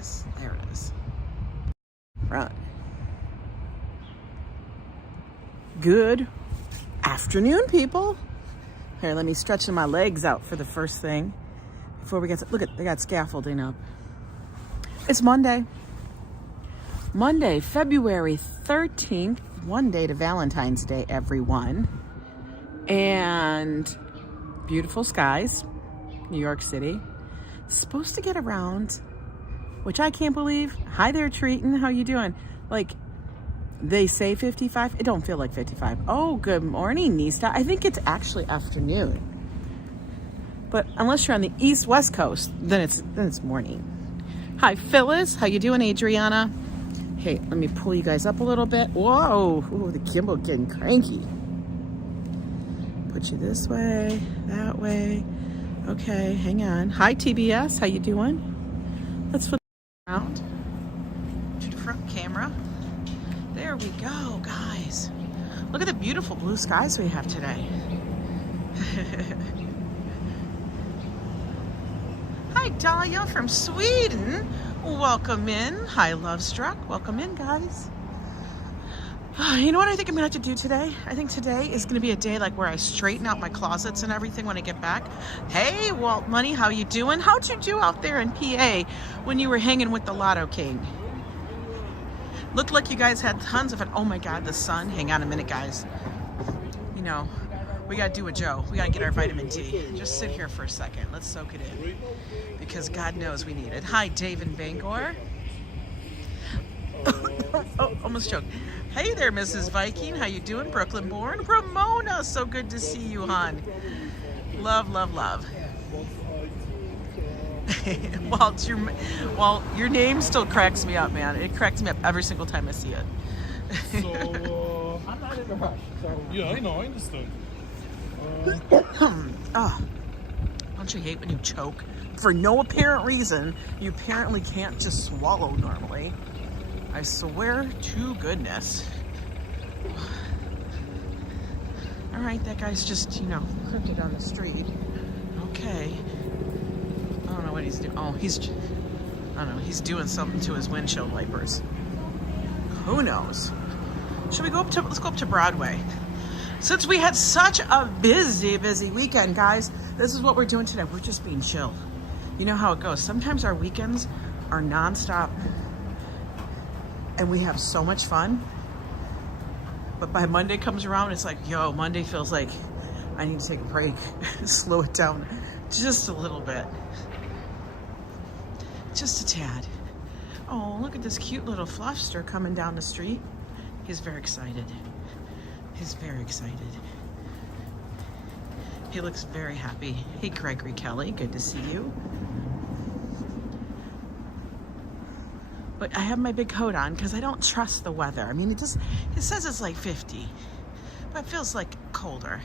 is. There it is. Right. Good afternoon, people. Here, let me stretch my legs out for the first thing before we get to, look at, they got scaffolding up. It's Monday. Monday, February 13th, one day to Valentine's Day, everyone. And beautiful skies, New York City. Supposed to get around, which I can't believe. Hi there, Treaton. How you doing? Like, they say 55. It don't feel like 55. Oh, good morning, Nista. I think it's actually afternoon. But unless you're on the East-West Coast, then it's morning. Hi, Phyllis. How you doing, Adriana? Hey, let me pull you guys up a little bit. Whoa, ooh, the gimbal getting cranky. Put you this way, that way. Okay, hang on. Hi, TBS. How you doing? Let's flip around to the front camera. There we go, guys. Look at the beautiful blue skies we have today. Hi, Dahlia from Sweden. Welcome in. Hi, Lovestruck. Welcome in, guys. You know what I think I'm gonna have to do today? I think today is gonna be a day like where I straighten out my closets and everything when I get back. Hey, Walt Money, how you doing? How'd you do out there in PA when you were hanging with the Lotto King? Looked like you guys had tons of it. Oh my God, the sun. Hang on a minute, guys. You know, we gotta do a Joe. We gotta get our vitamin D. Just sit here for a second. Let's soak it in. Because God knows we need it. Hi, Dave in Bangor. Oh, almost choked. Hey there, Mrs. Viking. How you doing? Brooklyn born. Ramona, so good to see you, hon. Love, love, love. Well, your name still cracks me up, man. It cracks me up every single time I see it. So, I'm not in a rush. So. Yeah, I know. I understand. Oh, don't you hate when you choke? For no apparent reason. You apparently can't just swallow normally. I swear to goodness. All right, that guy's just, you know, crooked on the street. Okay. I don't know what he's doing. Oh, I don't know, he's doing something to his windshield wipers. Who knows? Should we go up to, let's go up to Broadway. Since we had such a busy weekend, guys, this is what we're doing today. We're just being chill. You know how it goes. Sometimes our weekends are nonstop and we have so much fun. But by Monday comes around, it's like, yo, Monday feels like I need to take a break, slow it down just a little bit. Just a tad. Oh, look at this cute little fluffster coming down the street. He's very excited. He's very excited. He looks very happy. Hey, Gregory Kelly, good to see you. But I have my big coat on because I don't trust the weather. I mean, it says it's like 50, but it feels like colder.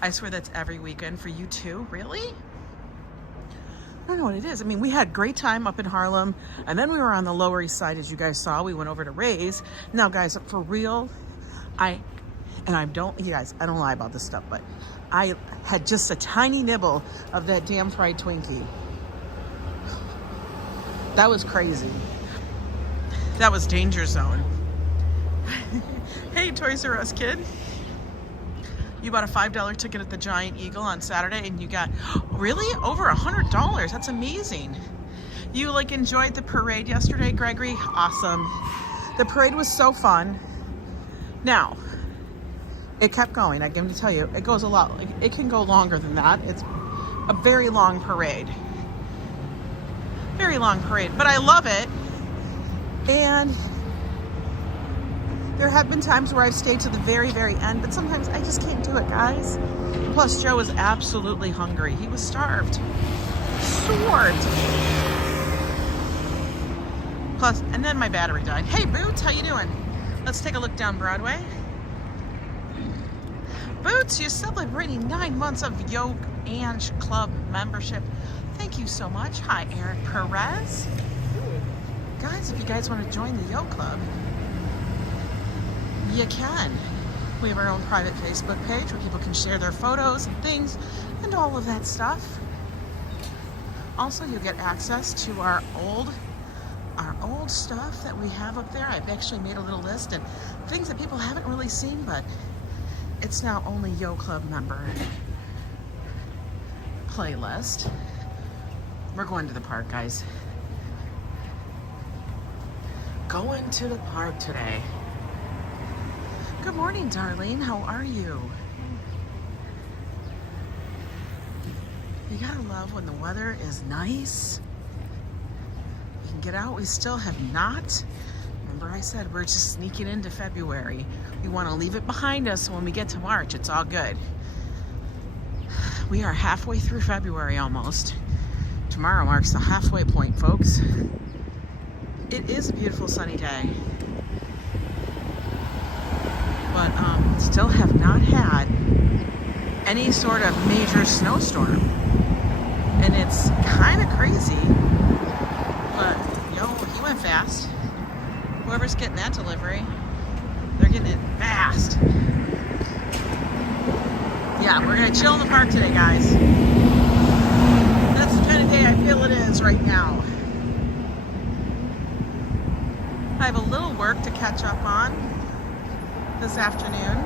I swear that's every weekend for you too. Really? I don't know what it is. I mean, we had a great time up in Harlem, and then we were on the Lower East Side, as you guys saw. We went over to Ray's. Now, guys, for real, you guys, I don't lie about this stuff, but I had just a tiny nibble of that damn fried Twinkie. That was crazy. That was danger zone. Hey, Toys R Us kid. You bought a $5 ticket at the Giant Eagle on Saturday and you got, really? Over $100. That's amazing. You like enjoyed the parade yesterday, Gregory? Awesome. The parade was so fun. Now, it kept going. I'm going to tell you, it goes a lot. It can go longer than that. It's a very long parade. Very long parade, but I love it. And there have been times where I've stayed to the very, very end, but sometimes I just can't do it, guys. Plus, Joe was absolutely hungry. He was starved. Plus, and then my battery died. Hey, Boots, how you doing? Let's take a look down Broadway. Boots, you're celebrating 9 months of YO Ang Club membership. Thank you so much. Hi, Eric Perez. Guys, if you guys want to join the YO Club, you can. We have our own private Facebook page where people can share their photos and things and all of that stuff. Also, you'll get access to our old our old stuff that we have up there. I've actually made a little list and things that people haven't really seen, but it's now only Yo Club member playlist. We're going to the park, guys. Going to the park today. Good morning, darling. How are you? You gotta love when the weather is nice. You can get out. We still have not. Remember I said we're just sneaking into February. We want to leave it behind us, so when we get to March, it's all good. We are halfway through February almost. Tomorrow marks the halfway point, folks. It is a beautiful sunny day. But still have not had any sort of major snowstorm. And it's kind of crazy. But, yo, he went fast. Whoever's getting that delivery, they're getting it fast. Yeah, we're gonna chill in the park today, guys. That's the kind of day I feel it is right now. I have a little work to catch up on this afternoon.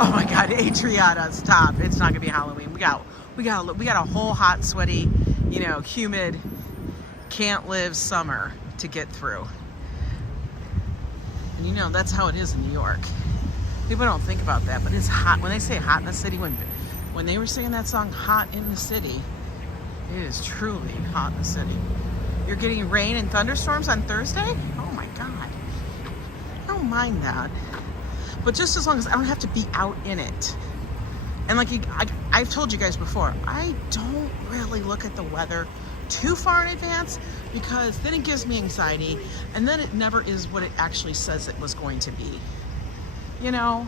Oh my God, Adriana, stop! It's not gonna be Halloween. We got a whole hot, sweaty, you know, humid, can't live summer to get through. And you know that's how it is in New York. People don't think about that, but it's hot. When they say hot in the city, when they were singing that song, "Hot in the City," it is truly hot in the city. You're getting rain and thunderstorms on Thursday? Oh my God. I don't mind that. But just as long as I don't have to be out in it. And like I've told you guys before, I don't really look at the weather too far in advance because then it gives me anxiety and then it never is what it actually says it was going to be. You know?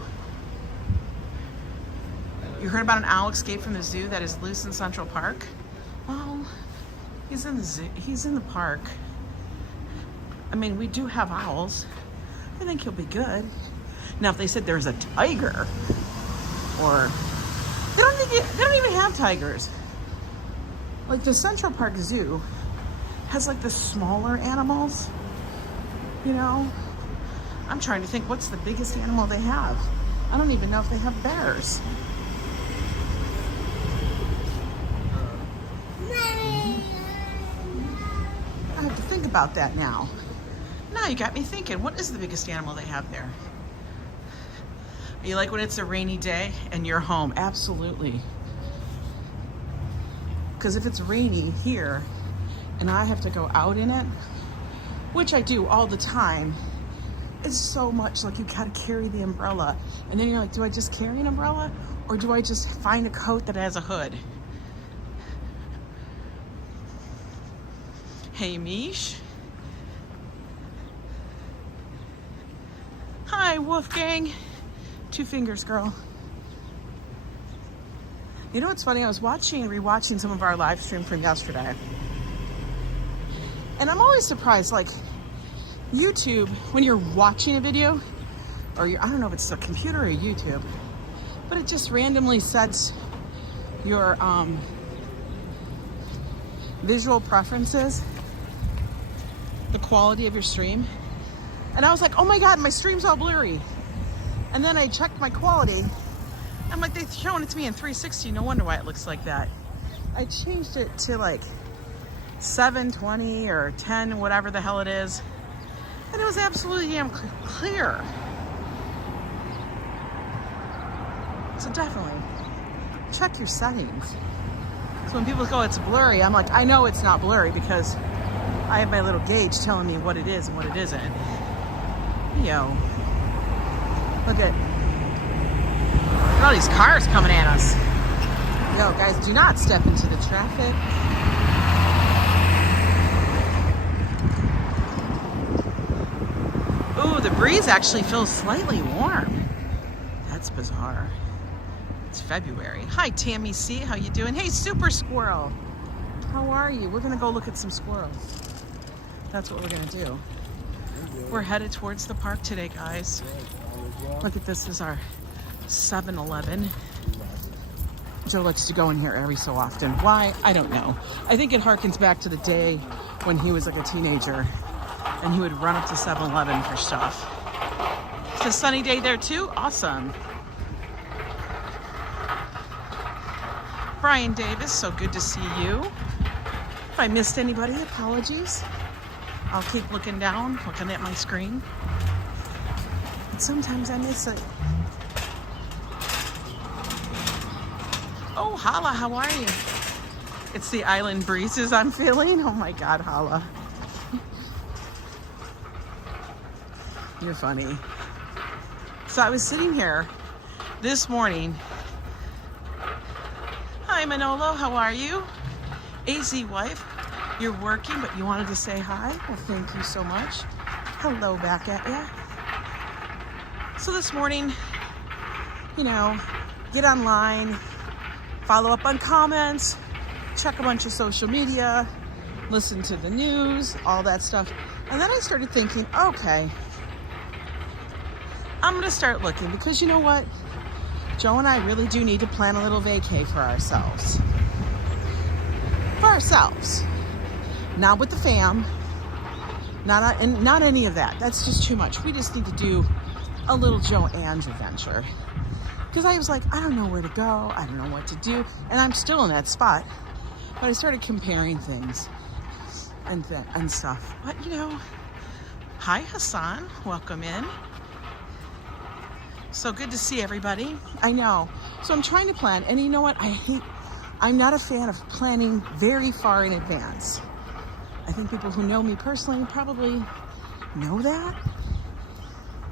You heard about an owl escape from the zoo that is loose in Central Park? Well, he's in the zoo. He's in the park. I mean, we do have owls. I think he'll be good. Now, if they said there's a tiger, or they don't even have tigers. Like the Central Park Zoo has like the smaller animals. You know, I'm trying to think what's the biggest animal they have. I don't even know if they have bears. I have to think about that now. Now you got me thinking, what is the biggest animal they have there? You like when it's a rainy day and you're home? Absolutely. Because if it's rainy here and I have to go out in it, which I do all the time, it's so much like you gotta carry the umbrella. And then you're like, do I just carry an umbrella or do I just find a coat that has a hood? Hey, Mish. Hi, Wolfgang. 2 fingers, girl. You know what's funny? I was rewatching some of our live stream from yesterday. And I'm always surprised, like YouTube, when you're watching a video, or I don't know if it's a computer or YouTube, but it just randomly sets your visual preferences, the quality of your stream. And I was like, oh my God, my stream's all blurry. And then I checked my quality. I'm like, they're showing it to me in 360. No wonder why it looks like that. I changed it to like 720 or 10, whatever the hell it is. And it was absolutely damn clear. So definitely check your settings. So when people go, it's blurry, I'm like, I know it's not blurry because I have my little gauge telling me what it is and what it isn't. Yo. Look at all these cars coming at us. Yo, guys, do not step into the traffic. Ooh, the breeze actually feels slightly warm. That's bizarre. It's February. Hi, Tammy C. How you doing? Hey, Super Squirrel. How are you? We're gonna go look at some squirrels. That's what we're gonna do. We're headed towards the park today, guys. Look at this. This is our 7-Eleven. Joe likes to go in here every so often. Why? I don't know. I think it harkens back to the day when he was like a teenager and he would run up to 7-Eleven for stuff. It's a sunny day there too? Awesome. Brian Davis, so good to see you. If I missed anybody, apologies. I'll keep looking down, looking at my screen. But sometimes I miss it. Oh, Hala, how are you? It's the island breezes I'm feeling. Oh my God, Hala. You're funny. So I was sitting here this morning. Hi, Manolo, how are you? AZ wife, you're working, but you wanted to say hi? Well, thank you so much. Hello back at ya. So this morning, you know, get online, follow up on comments, check a bunch of social media, listen to the news, all that stuff. And then I started thinking, okay, I'm gonna start looking because you know what? Joe and I really do need to plan a little vacay for ourselves. For ourselves. Not with the fam. Not any of that. That's just too much. We just need to do a little Joe Ang adventure. Because I was like, I don't know where to go. I don't know what to do. And I'm still in that spot. But I started comparing things and stuff. But you know, hi Hassan, welcome in. So good to see everybody. I know. So I'm trying to plan, and you know what? I'm not a fan of planning very far in advance. I think people who know me personally probably know that.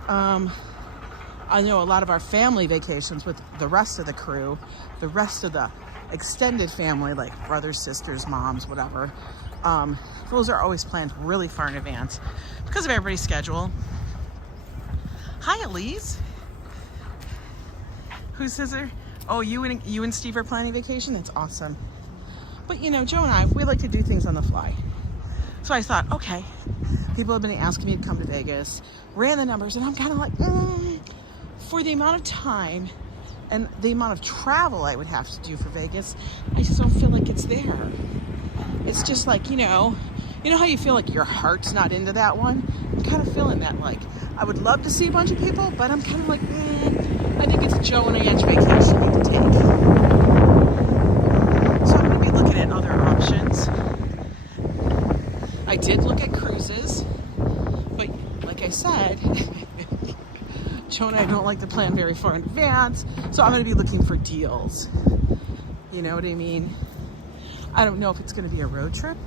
I know a lot of our family vacations with the rest of the crew, the rest of the extended family, like brothers, sisters, moms, whatever. Those are always planned really far in advance because of everybody's schedule. Hi, Elise. Who says there? Oh, you and Steve are planning vacation? That's awesome. But you know, Joe and I, we like to do things on the fly. So I thought, okay, people have been asking me to come to Vegas, ran the numbers, and I'm kind of like, for the amount of time and the amount of travel I would have to do for Vegas, I just don't feel like it's there. It's just like, you know how you feel like your heart's not into that one? I'm kind of feeling that, like, I would love to see a bunch of people, but I'm kind of like, I think it's a Joe and Ang vacation I need to take. So I'm going to be looking at other options. I did look at cruises, but like I said, Joe and I don't like to plan very far in advance, so I'm going to be looking for deals. You know what I mean? I don't know if it's going to be a road trip.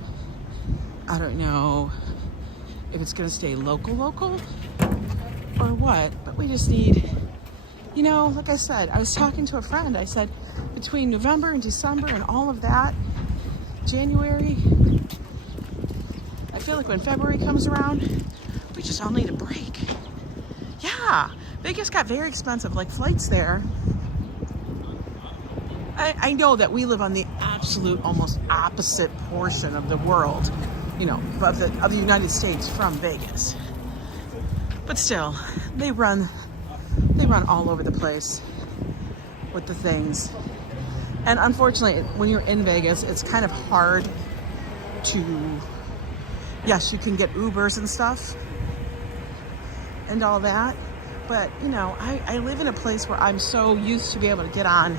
I don't know if it's going to stay local or what, but we just need, you know, like I said, I was talking to a friend. I said, between November and December and all of that, January, I feel like when February comes around, we just all need a break. Yeah, Vegas got very expensive, like flights there. I know that we live on the absolute, almost opposite portion of the world, you know, of the United States from Vegas. But still, they run all over the place with the things. And unfortunately, when you're in Vegas, it's kind of hard to, yes, you can get Ubers and stuff and all that. But, you know, I live in a place where I'm so used to be able to get on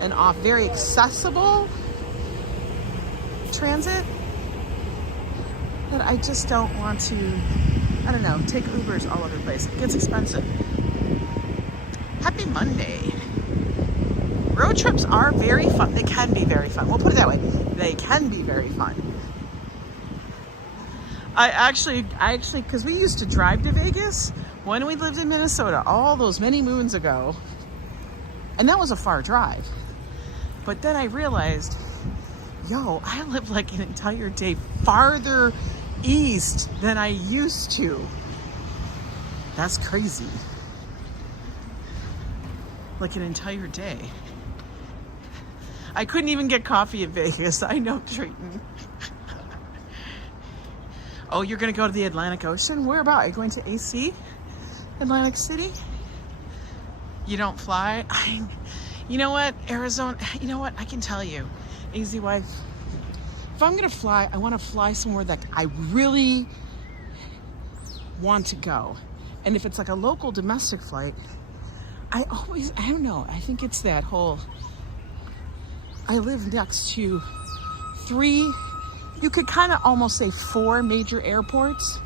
and off very accessible transit that I just don't want to, I don't know, take Ubers all over the place. It gets expensive. Happy Monday. Road trips are very fun. They can be very fun. We'll put it that way. They can be very fun. I actually, because we used to drive to Vegas when we lived in Minnesota all those many moons ago. And that was a far drive. But then I realized, yo, I live like an entire day farther east than I used to. That's crazy. Like an entire day. I couldn't even get coffee in Vegas. I know, Triton. Oh, you're going to go to the Atlantic Ocean? Where about? Are you going to AC? Atlantic City? You don't fly? You know what, Arizona, you know what, I can tell you, AZ wife, if I'm gonna fly, I wanna fly somewhere that I really want to go. And if it's like a local domestic flight, I don't know, I think it's that whole, I live next to 3, you could kind of almost say 4 major airports.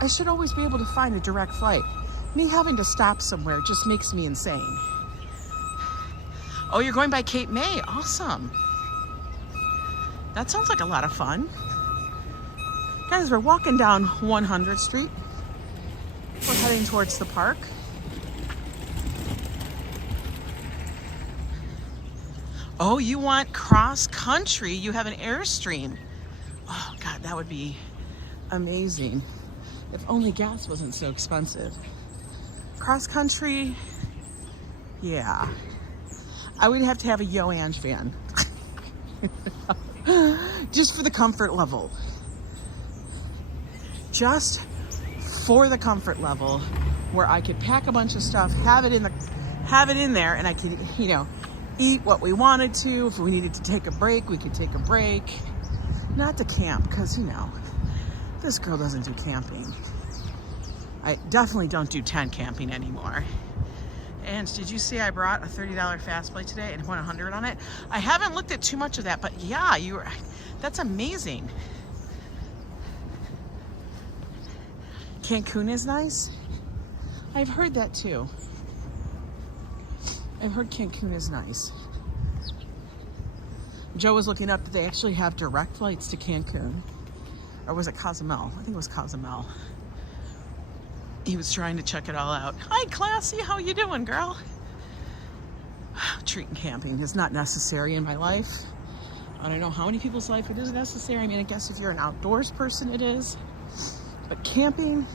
I should always be able to find a direct flight. Me having to stop somewhere just makes me insane. Oh, you're going by Cape May. Awesome. That sounds like a lot of fun. Guys, we're walking down 100th Street. We're heading towards the park. Oh, you want cross country? You have an Airstream. Oh, God, that would be amazing. If only gas wasn't so expensive. Cross country, yeah. I would have to have a YO Ang van. Just for the comfort level. Just for the comfort level where I could pack a bunch of stuff, have it in there, and I could, you know, eat what we wanted to. If we needed to take a break, we could take a break. Not to camp, because, you know, this girl doesn't do camping. I definitely don't do tent camping anymore. And did you see I brought a $30 fast play today and won 100 on it? I haven't looked at too much of that, but yeah, that's amazing. Cancun is nice. I've heard that too. I've heard Cancun is nice. Joe was looking up that they actually have direct flights to Cancun. Or was it Cozumel? I think it was Cozumel. He was trying to check it all out. Hi, Classy. How you doing, girl? Treating camping is not necessary in my life. I don't know how many people's life it is necessary. I mean, I guess if you're an outdoors person, it is. But camping,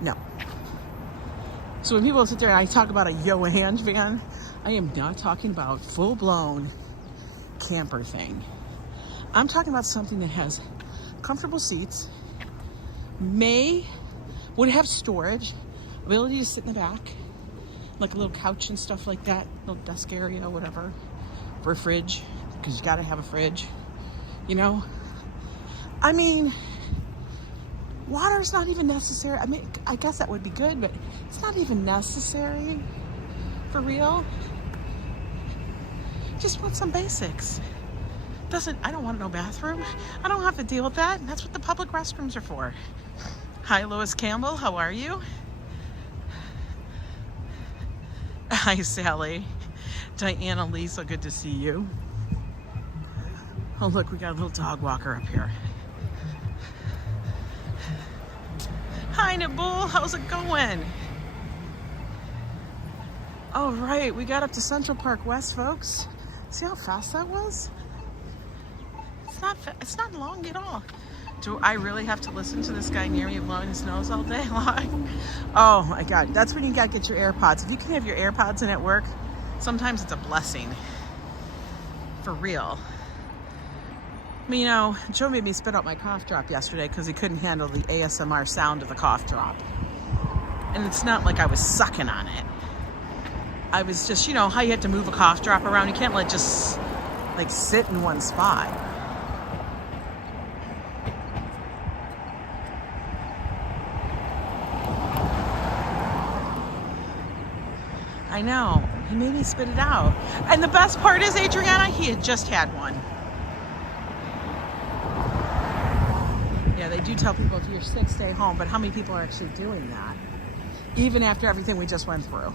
no. So when people sit there and I talk about a YO Ang van, I am not talking about full-blown camper thing. I'm talking about something that has comfortable seats, would have storage, ability to sit in the back, like a little couch and stuff like that, little desk area, whatever, for a fridge, because you gotta have a fridge, you know? I mean, water's not even necessary. I mean, I guess that would be good, but it's not even necessary, for real. Just want some basics. I don't want no bathroom. I don't have to deal with that. That's what the public restrooms are for. Hi, Lois Campbell. How are you? Hi, Sally. Diana Lee, so good to see you. Oh, look, we got a little dog walker up here. Hi, Nabul. How's it going? All right, we got up to Central Park West, folks. See how fast that was? It's not long at all. Do I really have to listen to this guy near me blowing his nose all day long? Oh my God, that's when you gotta get your AirPods. If you can have your AirPods in at work, sometimes it's a blessing. For real. I mean, you know, Joe made me spit out my cough drop yesterday because he couldn't handle the ASMR sound of the cough drop. And it's not like I was sucking on it. I was just, you know, how you have to move a cough drop around. You can't let it just like sit in one spot. I know. He made me spit it out. And the best part is, Adriana, he had just had one. Yeah, they do tell people if you're sick, stay home, but how many people are actually doing that? Even after everything we just went through.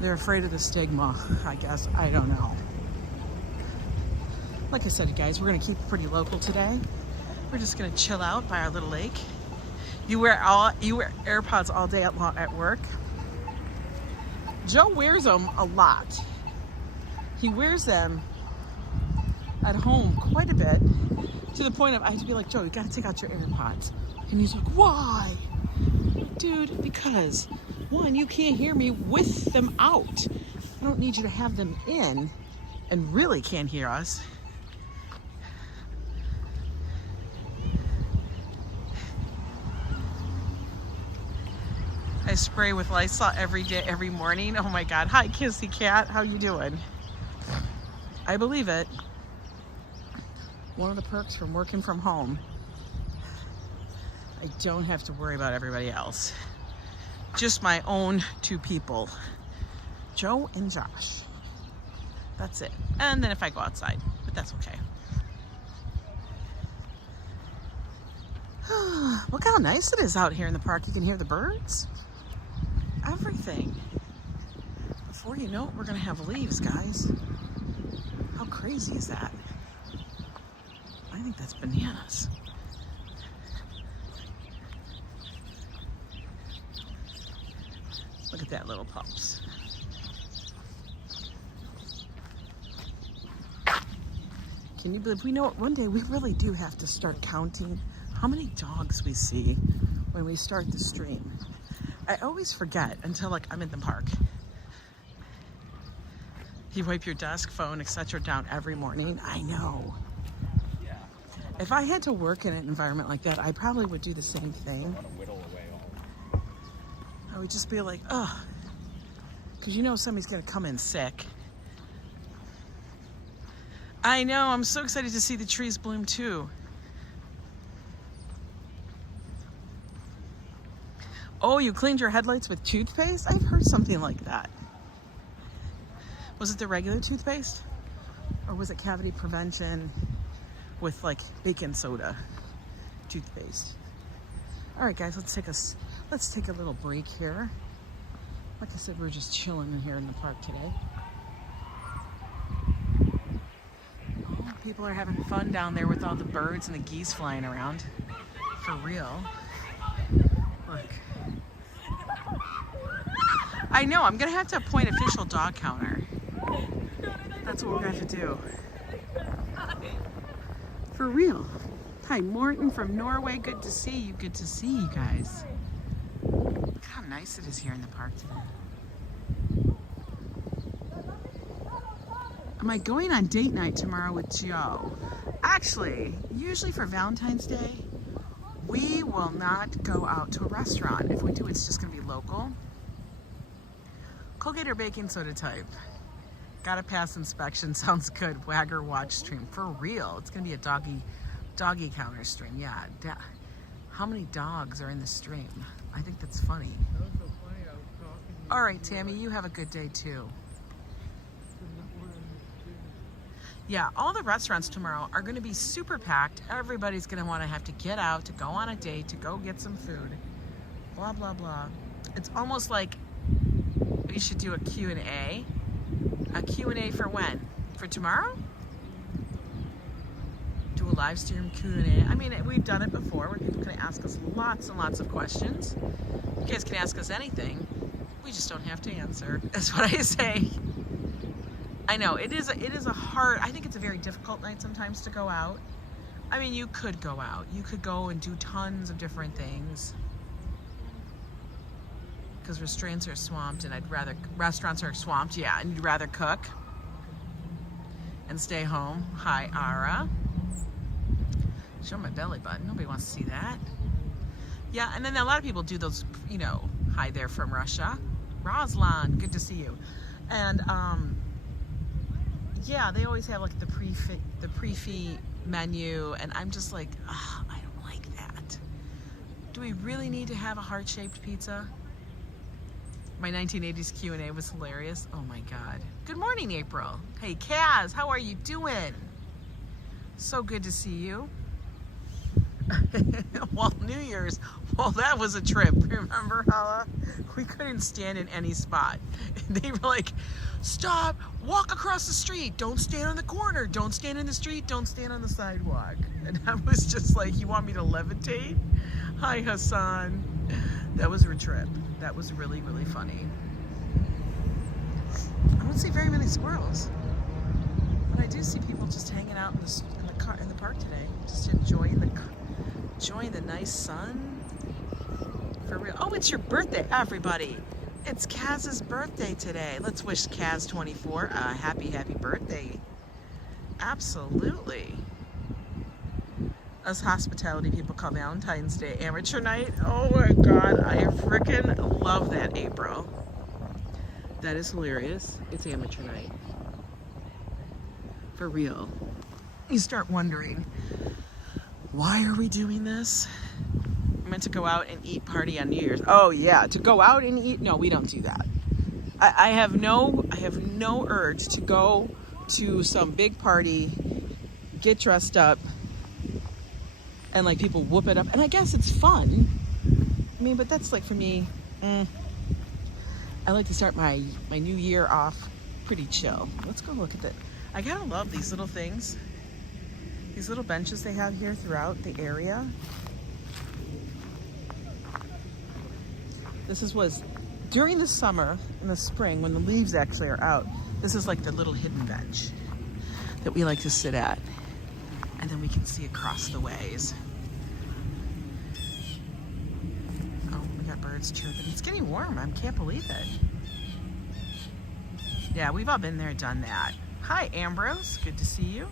They're afraid of the stigma, I guess. I don't know. Like I said, guys, we're gonna keep it pretty local today. We're just gonna chill out by our little lake. You wear AirPods all day at work. Joe wears them a lot. He wears them at home quite a bit, to the point of I have to be like, Joe, you gotta take out your AirPods. And he's like, why? Dude, because one, you can't hear me with them out. I don't need you to have them in and really can't hear us. I spray with Lysol every day, every morning. Oh my God. Hi, Kissy Cat. How you doing? I believe it. One of the perks from working from home, I don't have to worry about everybody else. Just my own two people, Joe and Josh. That's it. And then if I go outside, but that's okay. Look how nice it is out here in the park. You can hear the birds. Everything. Before you know it, we're gonna have leaves, guys. How crazy is that? I think that's bananas. Look at that little pups. Can you believe, we know one day we really do have to start counting how many dogs we see when we start the stream. I always forget until like I'm in the park. You wipe your desk, phone, etc. down every morning. I know. If I had to work in an environment like that, I probably would do the same thing. I would just be like, ugh, because you know somebody's gonna come in sick. I know, I'm so excited to see the trees bloom too. Oh, you cleaned your headlights with toothpaste? I've heard something like that. Was it the regular toothpaste? Or was it cavity prevention with like baking soda toothpaste? All right, guys, let's take a little break here. Like I said, we're just chilling in here in the park today. Oh, people are having fun down there with all the birds and the geese flying around. For real. Look. I know, I'm gonna have to appoint official dog counter. That's what we're gonna have to do. For real. Hi, Morton from Norway. Good to see you. Good to see you guys. Look how nice it is here in the park today. Am I going on date night tomorrow with Joe? Actually, usually for Valentine's Day, we will not go out to a restaurant. If we do, it's just gonna be local. Colgate or baking soda type. Gotta pass inspection. Sounds good. Wagger watch stream. For real. It's gonna be a doggy counter stream. Yeah. How many dogs are in the stream? I think that's funny. That was so funny. I was talking to you. All right, Tammy, you have a good day too. Yeah, all the restaurants tomorrow are going to be super packed. Everybody's going to want to have to get out, to go on a date, to go get some food. Blah, blah, blah. It's almost like we should do a Q&A. A Q&A for when? For tomorrow? Do a live stream Q&A. I mean, we've done it before where people can ask us lots and lots of questions. You guys can ask us anything. We just don't have to answer. That's what I say. I know, it is a hard, I think it's a very difficult night sometimes to go out. I mean, you could go out. You could go and do tons of different things. Because restaurants are swamped and restaurants are swamped, yeah, and you'd rather cook and stay home. Hi, Ara. Show my belly button. Nobody wants to see that. Yeah, and then a lot of people do those, you know, hi there from Russia. Roslan, good to see you. And, yeah, they always have like the pre-fee menu, and I'm just like, I don't like that. Do we really need to have a heart-shaped pizza? My 1980s Q&A was hilarious. Oh my God. Good morning, April. Hey, Kaz, how are you doing? So good to see you. Well, New Year's, well, that was a trip. Remember, Hala? We couldn't stand in any spot. They were like, stop, walk across the street. Don't stand on the corner. Don't stand in the street. Don't stand on the sidewalk. And I was just like, you want me to levitate? Hi, Hassan. That was a trip. That was really, really funny. I don't see very many squirrels. But I do see people just hanging out in the park today. Just enjoying the nice sun. For real. Oh, it's your birthday, everybody. It's Kaz's birthday today. Let's wish Kaz 24 a happy birthday. Absolutely. us hospitality people call Valentine's Day amateur night. Oh my God, I freaking love that, April. That is hilarious. It's amateur night. For real. You start wondering, why are we doing this? I meant to go out and eat, party on New Year's. Oh yeah, to go out and eat? No, we don't do that. I have no urge to go to some big party, get dressed up, and like people whoop it up. And I guess it's fun. I mean, but that's like for me, I like to start my new year off pretty chill. Let's go look at that. I gotta love these little things. These little benches they have here throughout the area. This was during the summer and the spring when the leaves actually are out. This is like the little hidden bench that we like to sit at. And then we can see across the ways. Oh, we got birds chirping. It's getting warm. I can't believe it. Yeah, we've all been there, done that. Hi, Ambrose. Good to see you.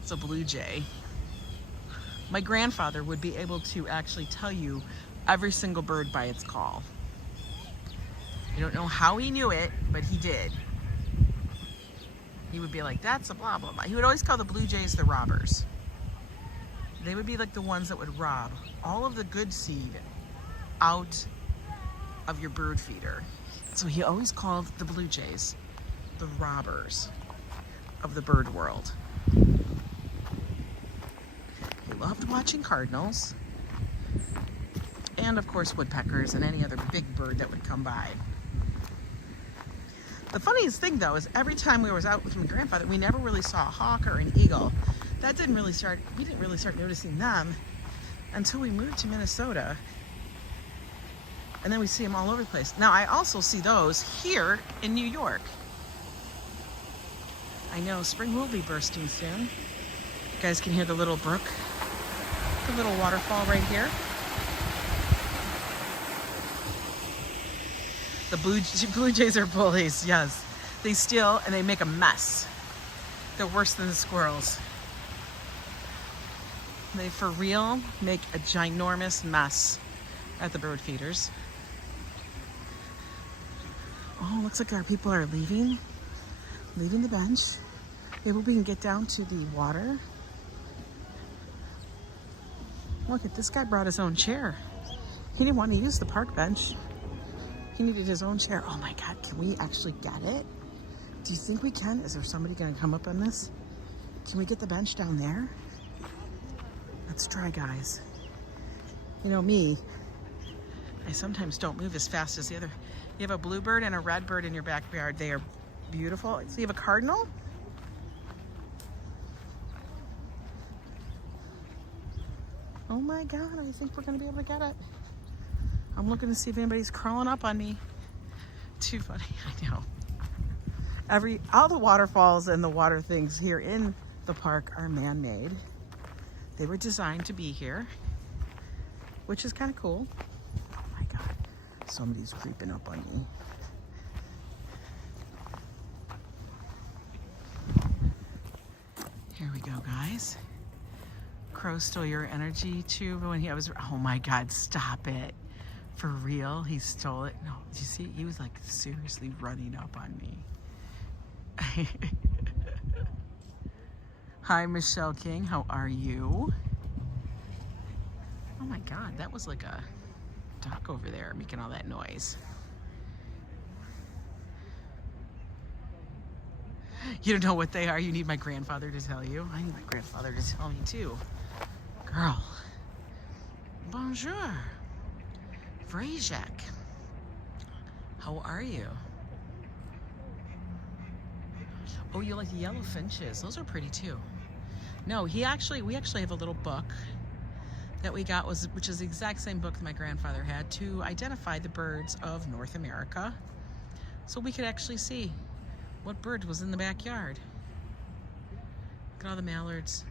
It's a blue jay. My grandfather would be able to actually tell you every single bird by its call. I don't know how he knew it, but he did. He would be like, that's a blah, blah, blah. He would always call the blue jays the robbers. They would be like the ones that would rob all of the good seed out of your bird feeder. So he always called the blue jays the robbers of the bird world. He loved watching cardinals. And of course woodpeckers and any other big bird that would come by. The funniest thing though is every time we was out with my grandfather, we never really saw a hawk or an eagle. We didn't really start noticing them until we moved to Minnesota. And then we see them all over the place. Now I also see those here in New York. I know spring will be bursting soon. You guys can hear the little brook, the little waterfall right here. The blue jays are bullies, yes. They steal and they make a mess. They're worse than the squirrels. They, for real, make a ginormous mess at the bird feeders. Oh, looks like our people are leaving the bench. Maybe we can get down to the water. Look at this guy brought his own chair. He didn't want to use the park bench. He needed his own chair. Oh my God, can we actually get it? Do you think we can? Is there somebody gonna come up on this? Can we get the bench down there? Let's try, guys. You know me, I sometimes don't move as fast as the other. You have a bluebird and a redbird in your backyard. They are beautiful. So you have a cardinal? Oh my God, I think we're gonna be able to get it. I'm looking to see if anybody's crawling up on me. Too funny, I know. All the waterfalls and the water things here in the park are man-made. They were designed to be here, which is kind of cool. Oh my God, somebody's creeping up on me. Here we go, guys. Crow stole your energy too when oh my God, stop it. For real, he stole it. No, did you see? He was like seriously running up on me. Hi, Michelle King. How are you? Oh my God, that was like a duck over there making all that noise. You don't know what they are? You need my grandfather to tell you? I need my grandfather to tell me too. Girl. Bonjour. Vrajak. How are you? Oh, you like the yellow finches. Those are pretty too. No, we actually have a little book that we got, which is the exact same book that my grandfather had to identify the birds of North America. So we could actually see what bird was in the backyard. Look at all the mallards.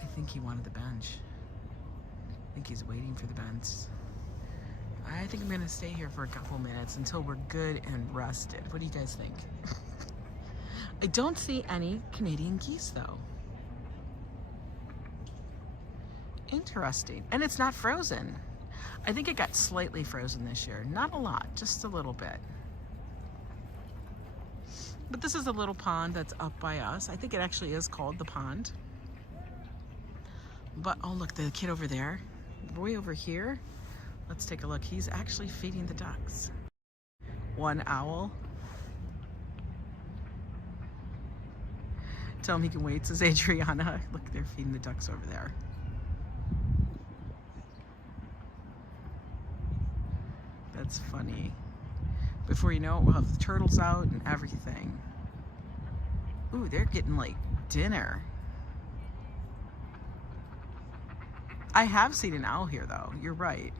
I think he wanted the bench. I think he's waiting for the bench. I think I'm gonna stay here for a couple minutes until we're good and rested. What do you guys think? I don't see any Canadian geese though. Interesting. And it's not frozen. I think it got slightly frozen this year. Not a lot, just a little bit. But this is a little pond that's up by us. I think it actually is called the pond. But, oh look, the kid over there, way over here. Let's take a look. He's actually feeding the ducks. One owl. Tell him he can wait, says Adriana. Look, they're feeding the ducks over there. That's funny. Before you know it, we'll have the turtles out and everything. Ooh, they're getting like dinner. I have seen an owl here though, you're right.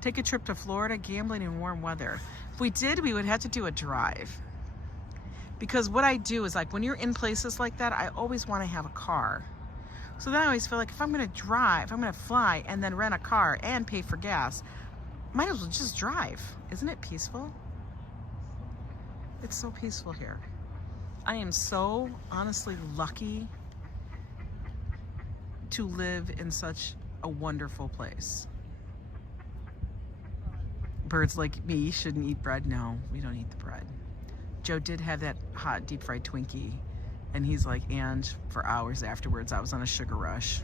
Take a trip to Florida, gambling in warm weather. If we did, we would have to do a drive. Because what I do is like when you're in places like that, I always want to have a car. So then I always feel like if I'm gonna drive, I'm gonna fly and then rent a car and pay for gas, might as well just drive. Isn't it peaceful? It's so peaceful here. I am so honestly lucky to live in such a wonderful place. Birds like me shouldn't eat bread. No, we don't eat the bread. Joe did have that hot deep fried Twinkie and he's like, and for hours afterwards I was on a sugar rush.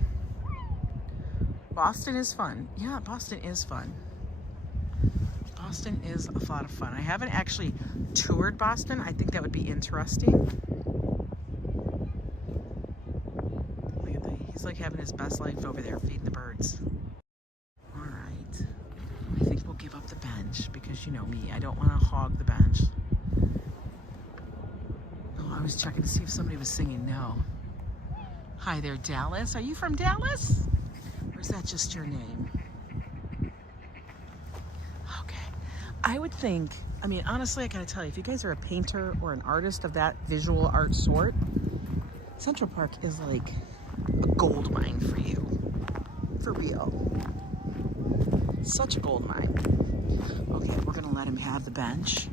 Boston is fun. Yeah, Boston is fun. Boston is a lot of fun. I haven't actually toured Boston. I think that would be interesting. Look at that. He's like having his best life over there feeding the birds. All right. I think we'll give up the bench because you know me, I don't want to hog the bench. Oh, I was checking to see if somebody was singing. No. Hi there, Dallas. Are you from Dallas? Or is that just your name? I would think, I mean, honestly, I gotta tell you, if you guys are a painter or an artist of that visual art sort, Central Park is like a gold mine for you. For real. Such a gold mine. Okay, we're gonna let him have the bench.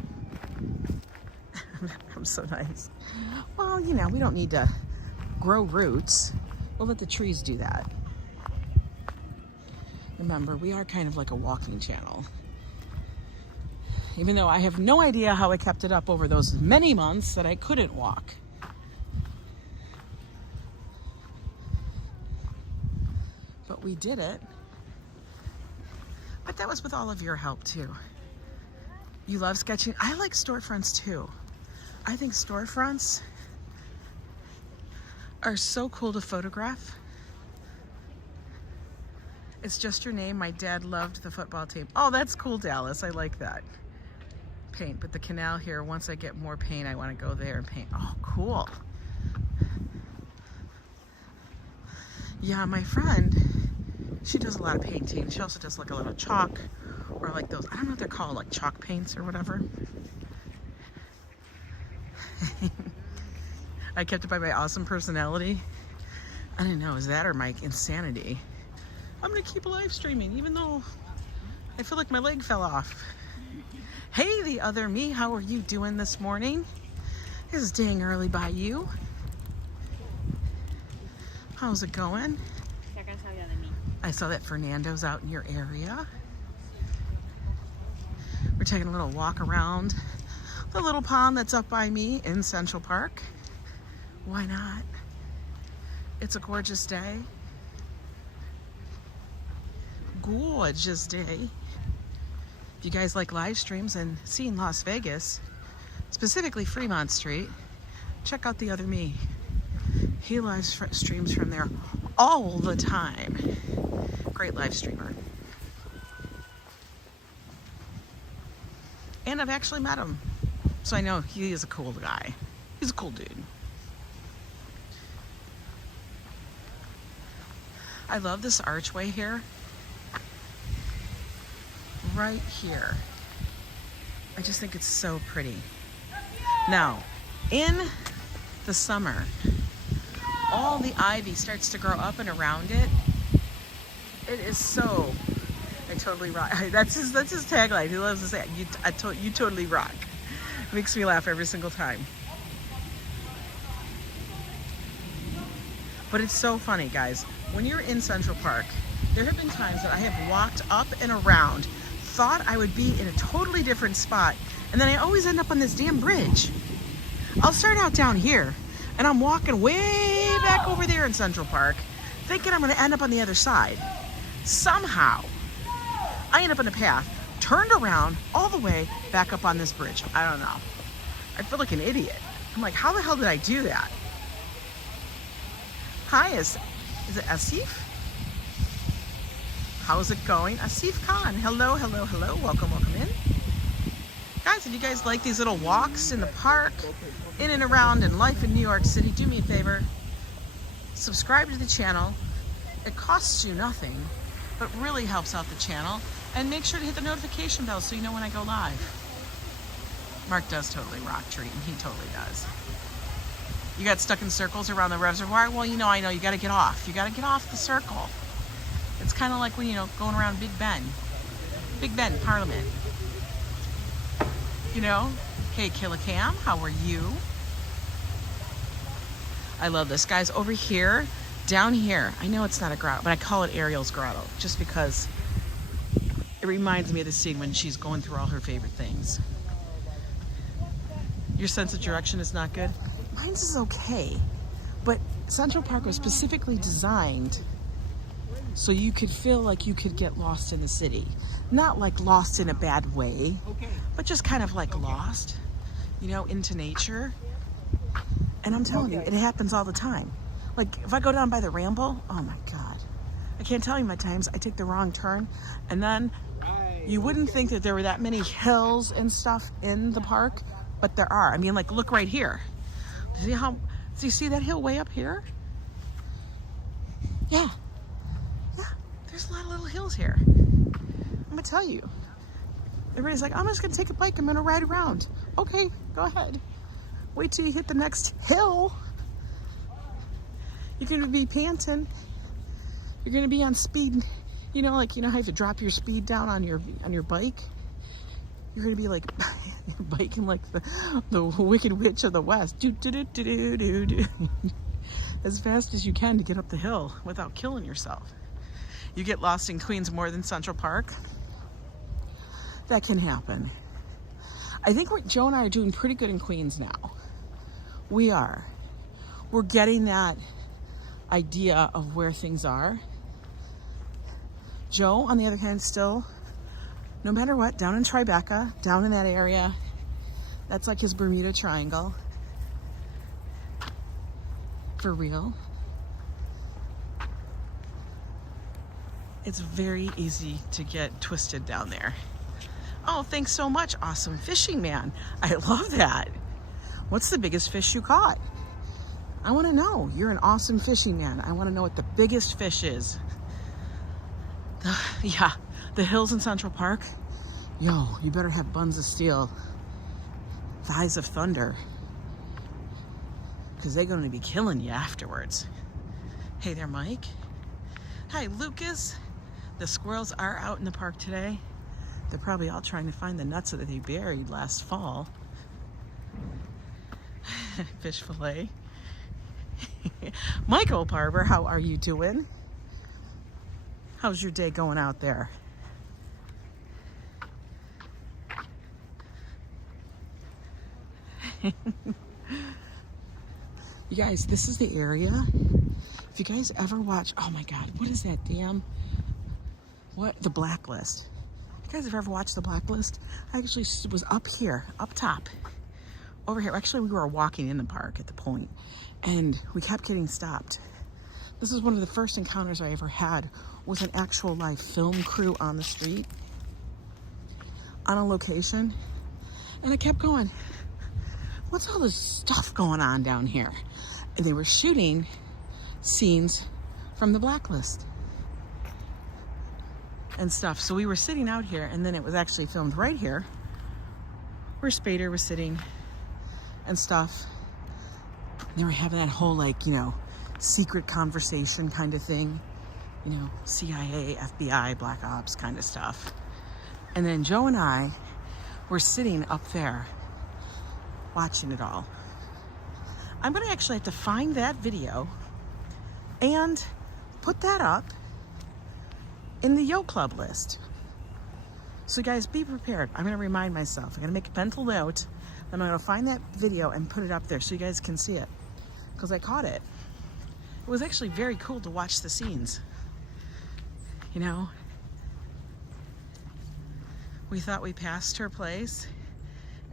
I'm so nice. Well, you know, we don't need to grow roots. We'll let the trees do that. Remember, we are kind of like a walking channel. Even though I have no idea how I kept it up over those many months that I couldn't walk. But we did it. But that was with all of your help too. You love sketching. I like storefronts too. I think storefronts are so cool to photograph. It's just your name. My dad loved the football team. Oh, that's cool, Dallas. I like that. Paint, but the canal here, once I get more paint, I want to go there and paint. Oh, cool. Yeah, my friend, she does a lot of painting. She also does like a lot of chalk or like those, I don't know what they're called, like chalk paints or whatever. I kept it by my awesome personality. I don't know, is that or my insanity? I'm gonna keep live streaming even though I feel like my leg fell off. Hey, the other me, how are you doing this morning? It's dang early by you. How's it going? I saw that Fernando's out in your area. We're taking a little walk around the little pond that's up by me in Central Park. Why not? It's a gorgeous day. Gorgeous day. If you guys like live streams and seeing Las Vegas, specifically Fremont Street, check out the other me. He live streams from there all the time. Great live streamer. And I've actually met him. So I know he is a cool guy. He's a cool dude. I love this archway here. Right here. I just think it's so pretty. Now, in the summer, all the ivy starts to grow up and around it. It is so I totally rock. That's his tagline. He loves to say, you totally rock. Makes me laugh every single time. But it's so funny, guys. When you're in Central Park, there have been times that I have walked up and around, thought I would be in a totally different spot, and then I always end up on this damn bridge. I'll start out down here, and I'm walking way back over there in Central Park, thinking I'm going to end up on the other side. Somehow, I end up in a path, turned around all the way back up on this bridge. I don't know. I feel like an idiot. I'm like, how the hell did I do that? Hi, is it Asif? How's it going? Asif Khan. Hello, hello, hello. Welcome, welcome in. Guys, if you guys like these little walks in the park, in and around, and life in New York City, do me a favor. Subscribe to the channel. It costs you nothing, but really helps out the channel. And make sure to hit the notification bell so you know when I go live. Mark does totally rock treat, and he totally does. You got stuck in circles around the reservoir? Well, I know, you gotta get off. You gotta get off the circle. It's kind of like when, going around Big Ben, Parliament. Hey, Killicam, how are you? I love this. Guys, over here, down here, I know it's not a grotto, but I call it Ariel's grotto, just because it reminds me of the scene when she's going through all her favorite things. Your sense of direction is not good? Mine's is okay, but Central Park was specifically designed so you could feel like you could get lost in the city. Not like lost in a bad way, but just kind of like lost, into nature. And I'm telling you, it happens all the time. Like if I go down by the Ramble, oh my God. I can't tell you my times I take the wrong turn, and then you wouldn't think that there were that many hills and stuff in the park, but there are. I mean, like, look right here. Do you see that hill way up here? Yeah. There's a lot of little hills here. I'm gonna tell you. Everybody's like, I'm just gonna take a bike, I'm gonna ride around. Okay, go ahead. Wait till you hit the next hill. You're gonna be panting. You're gonna be on speed. How you have to drop your speed down on your bike? You're gonna be like, you're biking like the Wicked Witch of the West. Do, do, do, do, do, do. As fast as you can to get up the hill without killing yourself. You get lost in Queens more than Central Park. That can happen. I think Joe and I are doing pretty good in Queens now. We are. We're getting that idea of where things are. Joe, on the other hand, still, no matter what, down in Tribeca, down in that area, that's like his Bermuda Triangle. For real. It's very easy to get twisted down there. Oh, thanks so much, awesome fishing man. I love that. What's the biggest fish you caught? I want to know. You're an awesome fishing man. I want to know what the biggest fish is. The hills in Central Park. Yo, you better have buns of steel, thighs of thunder, because they're going to be killing you afterwards. Hey there, Mike. Hi, Lucas. The squirrels are out in the park today. They're probably all trying to find the nuts that they buried last fall. Fish fillet. Michael Barber, how are you doing? How's your day going out there? You guys, this is the area. If you guys ever watch, oh my God, what is that damn, The Blacklist. If you guys have ever watched The Blacklist? I actually was up here, up top, over here. Actually, we were walking in the park at the point, and we kept getting stopped. This is one of the first encounters I ever had with an actual live film crew on the street, on a location. And I kept going, what's all this stuff going on down here? And they were shooting scenes from The Blacklist and stuff. So we were sitting out here, and then it was actually filmed right here where Spader was sitting and stuff. And they were having that whole, like, secret conversation kind of thing, you know, CIA, FBI, Black Ops kind of stuff. And then Joe and I were sitting up there watching it all. I'm gonna actually have to find that video and put that up in the Yo Club list. So guys, be prepared. I'm gonna remind myself. I'm gonna make a mental note. I'm gonna find that video and put it up there so you guys can see it. Because I caught it. It was actually very cool to watch the scenes. You know? We thought we passed her place,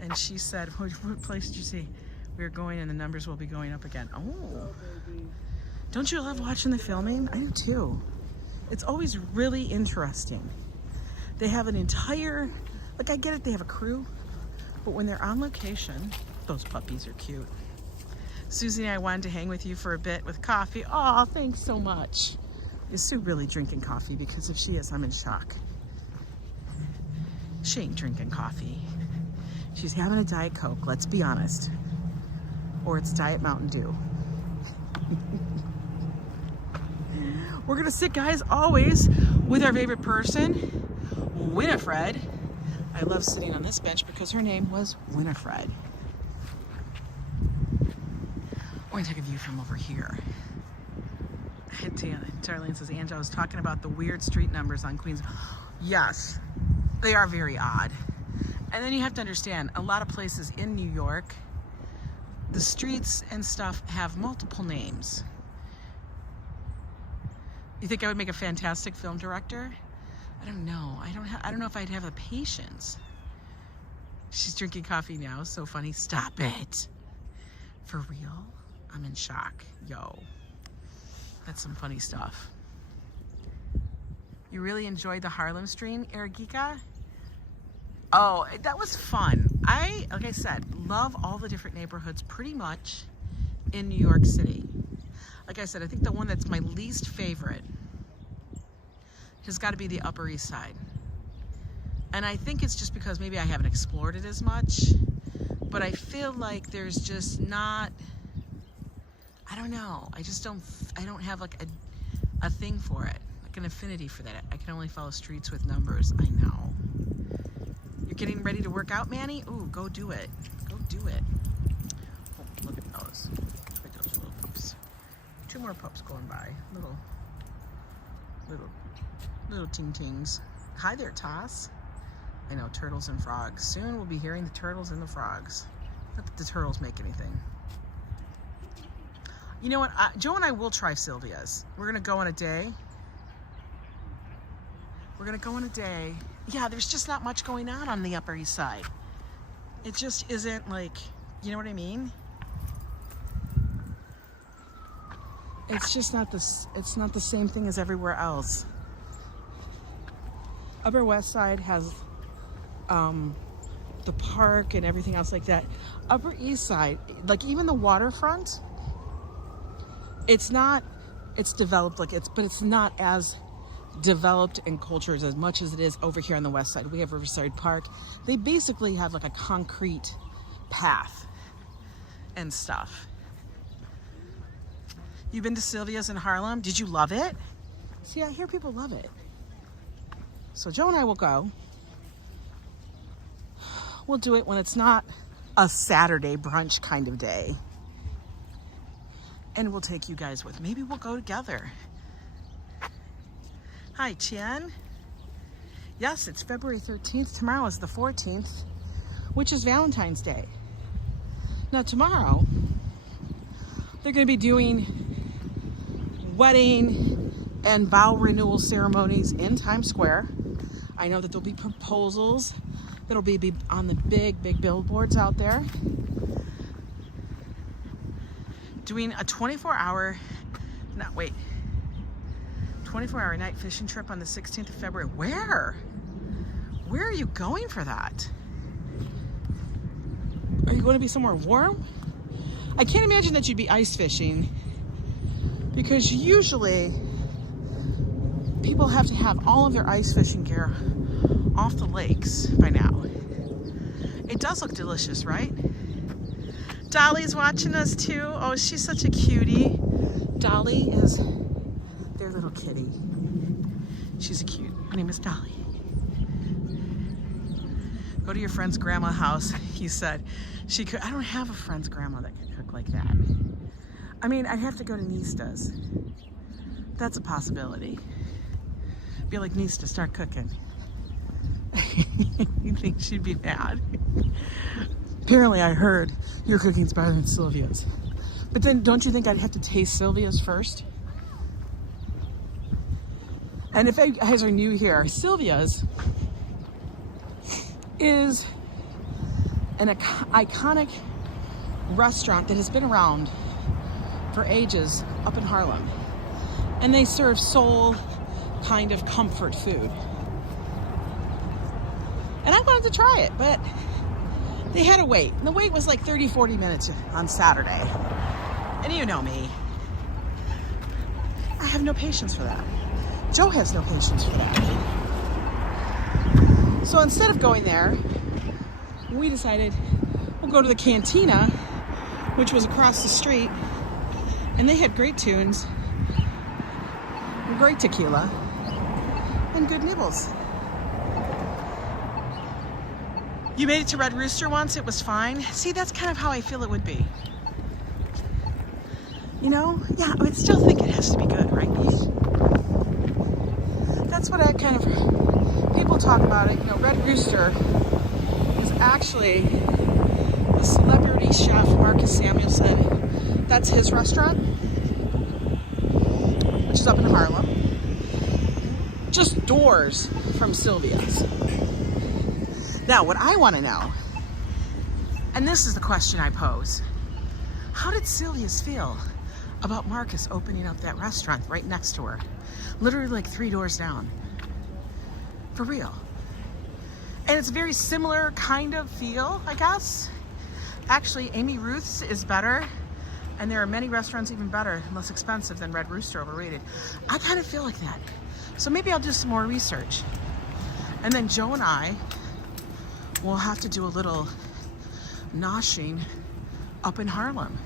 and she said, what place did you see? We were going and the numbers will be going up again. Oh. Don't you love watching the filming? I do too. It's always really interesting. They have an entire, like I get it, they have a crew, but when they're on location, those puppies are cute. Susie and I wanted to hang with you for a bit with coffee. Oh, thanks so much. Is Sue really drinking coffee? Because if she is, I'm in shock. She ain't drinking coffee. She's having a Diet Coke, let's be honest. Or it's Diet Mountain Dew. We're gonna sit, guys, always with our favorite person, Winifred. I love sitting on this bench because her name was Winifred. We're gonna take a view from over here. Darlene says, Angela was talking about the weird street numbers on Queens. Yes, they are very odd. And then you have to understand, a lot of places in New York, the streets and stuff have multiple names. You think I would make a fantastic film director? I don't know. I don't know if I'd have the patience. She's drinking coffee now. So funny. Stop it. For real? I'm in shock. Yo. That's some funny stuff. You really enjoyed the Harlem stream, Ergika? Oh, that was fun. Like I said, love all the different neighborhoods pretty much in New York City. Like I said, I think the one that's my least favorite has got to be the Upper East Side. And I think it's just because maybe I haven't explored it as much, but I feel like there's just not, I don't know. I don't have like a thing for it, like an affinity for that. I can only follow streets with numbers. I know. You're getting ready to work out, Manny? Ooh, go do it. Go do it. Oh, look at those. Look at those little pups. 2 more pups going by. Little ting-tings. Hi there, Toss. I know, turtles and frogs. Soon we'll be hearing the turtles and the frogs. Not that the turtles make anything. You know what? Joe and I will try Sylvia's. We're going to go on a day. We're going to go on a day. Yeah, there's just not much going on the Upper East Side. It just isn't like, you know what I mean? It's just not this. It's not the same thing as everywhere else. Upper West Side has the park and everything else like that. Upper East Side, like even the waterfront, it's developed but it's not as developed in cultures as much as it is over here on the West Side. We have Riverside Park. They basically have like a concrete path and stuff. You've been to Sylvia's in Harlem? Did you love it? See, I hear people love it. So Joe and I will go. We'll do it when it's not a Saturday brunch kind of day. And we'll take you guys with. Maybe we'll go together. Hi, Tian. Yes, it's February 13th. Tomorrow is the 14th, which is Valentine's Day. Now tomorrow, they're going to be doing wedding and vow renewal ceremonies in Times Square. I know that there'll be proposals that'll be on the big billboards out there. Doing a 24-hour night fishing trip on the 16th of February. Where are you going for that? Are you going to be somewhere warm? I can't imagine that you'd be ice fishing, because usually people have to have all of their ice fishing gear off the lakes by now. It does look delicious, right? Dolly's watching us too. Oh, she's such a cutie. Dolly is their little kitty. She's a cute. Her name is Dolly. Go to your friend's grandma's house. He said she could. I don't have a friend's grandma that could cook like that. I mean, I'd have to go to Nista's. That's a possibility. Be like, Nista, start cooking. You think she'd be mad? Apparently, I heard your cooking's better than Sylvia's. But then, don't you think I'd have to taste Sylvia's first? And if you guys are new here, Sylvia's is an iconic restaurant that has been around for ages up in Harlem. And they serve soul kind of comfort food. And I wanted to try it, but they had to wait. And the wait was like 30, 40 minutes on Saturday. And you know me. I have no patience for that. Joe has no patience for that. So instead of going there, we decided we'll go to the Cantina, which was across the street. And they had great tunes, great tequila, and good nibbles. You made it to Red Rooster once, it was fine. See, that's kind of how I feel it would be. You know? Yeah, I would still think it has to be good, right? That's what I kind of, people talk about it. You know, Red Rooster is actually the celebrity chef Marcus Samuelson. That's his restaurant, which is up in Harlem. Just doors from Sylvia's. Now, what I want to know, and this is the question I pose, how did Sylvia's feel about Marcus opening up that restaurant right next to her? Literally like 3 doors down. For real. And it's a very similar kind of feel, I guess. Actually, Amy Ruth's is better, and there are many restaurants even better, less expensive than Red Rooster, overrated. I kind of feel like that. So maybe I'll do some more research. And then Joe and I will have to do a little noshing up in Harlem.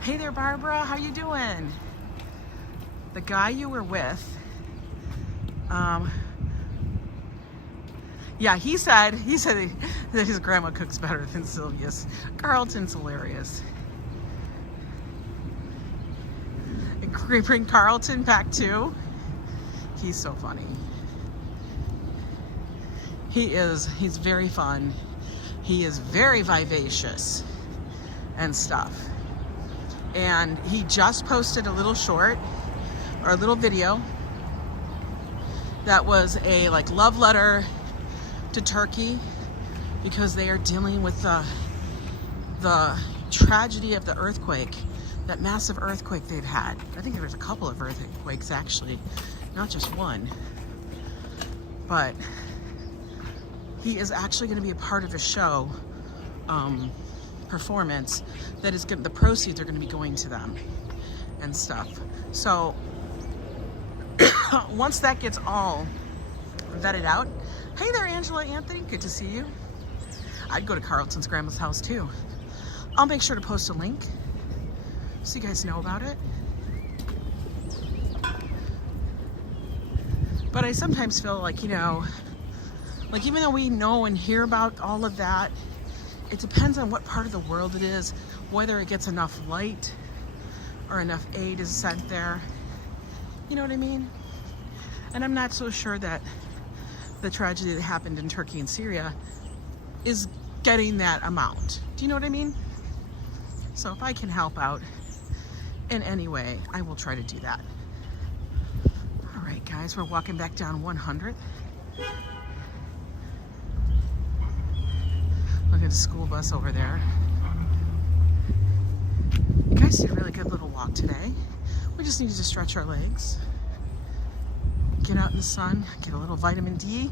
Hey there, Barbara, how you doing? The guy you were with, yeah, he said that his grandma cooks better than Sylvia's. Carlton's hilarious. Bring Carlton back too. He's so funny. He's very fun. He is very vivacious and stuff. And he just posted a little short or a little video that was a like love letter to Turkey because they are dealing with the tragedy of the earthquake, that massive earthquake they've had. I think there was a couple of earthquakes actually, not just one. But he is actually going to be a part of a show performance that is good. The proceeds are going to be going to them and stuff. So once that gets all vetted out, hey there, Angela Anthony, good to see you. I'd go to Carlton's grandma's house too. I'll make sure to post a link so you guys know about it. But I sometimes feel like, you know, like even though we know and hear about all of that, it depends on what part of the world it is, whether it gets enough light or enough aid is sent there. You know what I mean? And I'm not so sure that the tragedy that happened in Turkey and Syria is getting that amount. Do you know what I mean? So if I can help out in any way, I will try to do that. All right, guys, we're walking back down 100. Look at the school bus over there. You guys did a really good little walk today. We just needed to stretch our legs, get out in the sun, get a little vitamin D.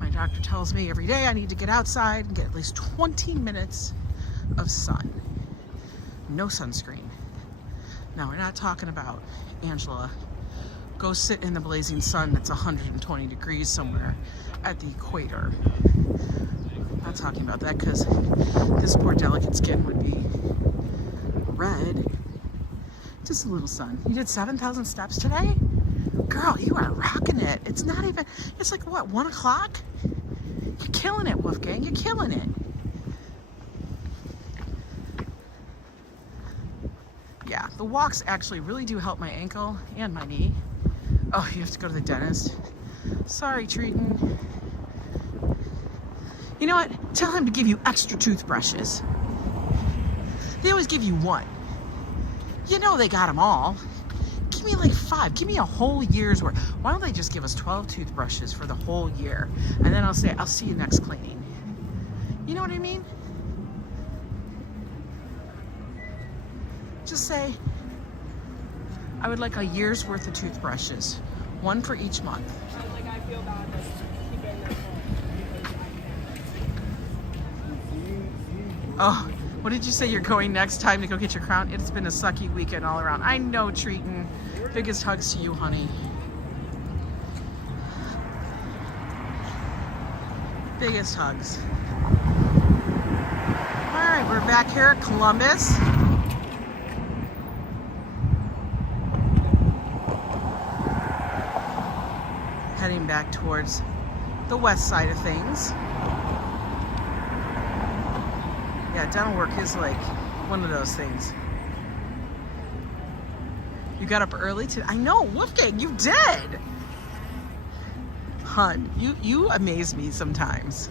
My doctor tells me every day I need to get outside and get at least 20 minutes of sun. No sunscreen. Now, we're not talking about, Angela, go sit in the blazing sun that's 120 degrees somewhere at the equator. I'm not talking about that because this poor delicate skin would be red Just a little sun. You did 7,000 steps today? Girl, you are rocking it. It's not even, it's like what, 1 o'clock? You're killing it, Wolfgang. You're killing it. Yeah, the walks actually really do help my ankle and my knee. Oh, you have to go to the dentist. Sorry, Treaton. You know what? Tell him to give you extra toothbrushes. They always give you one. You know they got them all. Give me like 5. Give me a whole year's worth. Why don't they just give us 12 toothbrushes for the whole year? And then I'll say, I'll see you next cleaning. You know what I mean? Just say, I would like a year's worth of toothbrushes. 1 for each month. Like I feel bad just keeping their phone. Oh, what did you say you're going next time to go get your crown? It's been a sucky weekend all around. I know, Treaton. Biggest hugs to you, honey. Biggest hugs. All right, we're back here at Columbus. Heading back towards the west side of things. Yeah, dental work is like one of those things. You got up early today. I know, Wolfgang, you did. Hun, you amaze me sometimes.